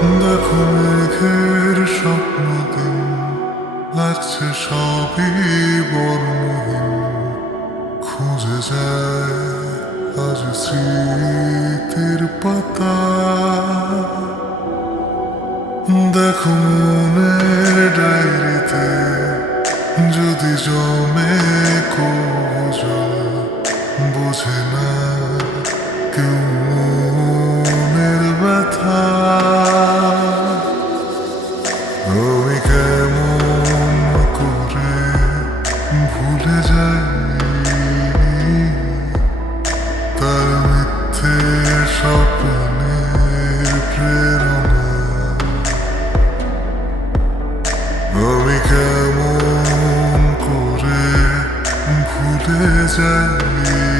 দেখো মেঘের স্বপ্ন দিন সবই বর্ণহীন। খুঁজে যায় আজ স্মৃতির পাতা। দেখো ডায়েরিতে, যদি জমে কোজা বোঝে না কেউ আমি কেমন করে ভুলে যাই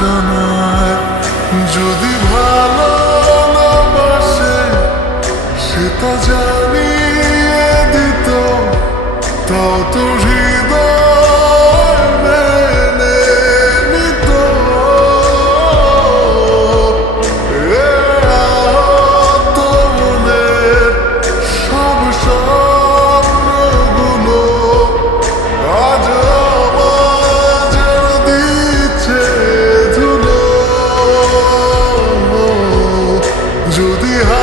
অজানায় যদি ভালো বাসে সেটা জানিয়ে দিত তাও তো যদি হয়